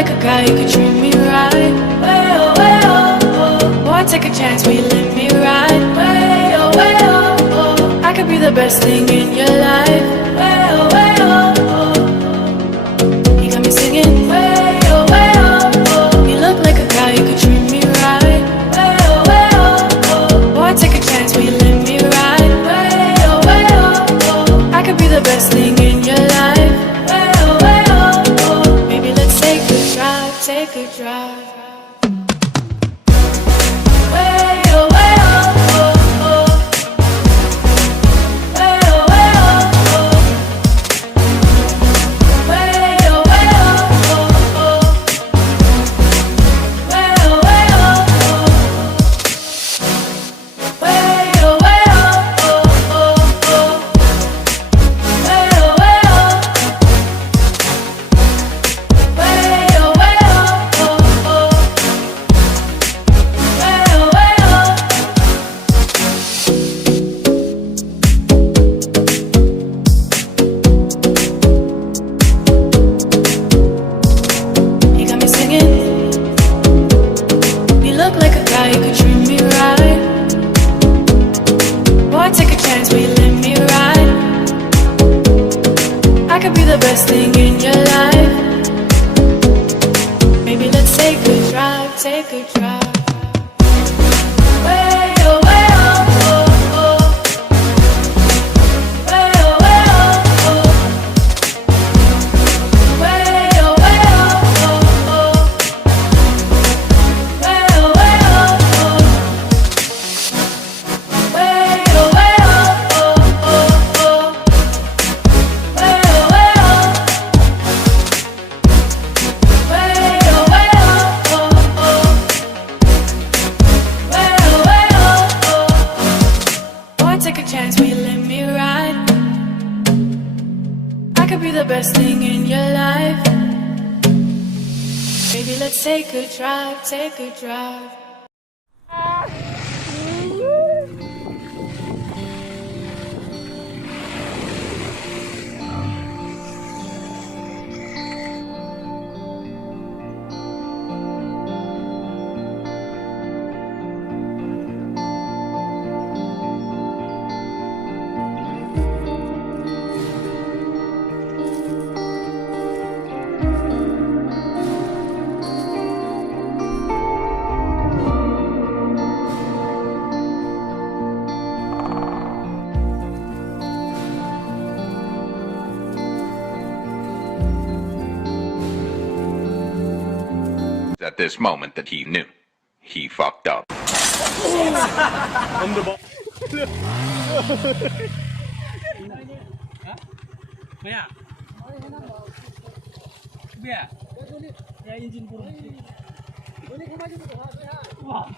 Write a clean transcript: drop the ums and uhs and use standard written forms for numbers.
like a guy who could treat me right. Way oh, way oh, oh. Boy, take a chance, will you let me ride? Way oh, way oh, oh. I could be the best thing in your life. Way oh, way oh, oh. You got me singing. Way oh, way oh, oh. You look like a guy who could treat me right. Way oh, oh. Boy, take a chance, will you let me ride? Way oh, oh. I could be the best thing in your life. Way oh, oh. Maybe let's take a drive, take a drive. Way oh, oh, oh. Way oh, oh. Way oh, oh, oh. Way oh, oh. Way oh, you got me singing. You look like a guy who could treat me right. Boy, take a chance, will you let me ride? I could be the best thing in your life. Maybe let's take a drive, take a drive. Way oh, oh, oh. Way oh, oh. Way oh, oh. Way oh, oh. Way oh, oh. Way oh, Boy, take a chance, will you let me ride? I could be the best thing in your life. Maybe let's take a drive, take a drive. At this moment that he knew he fucked up. Wah.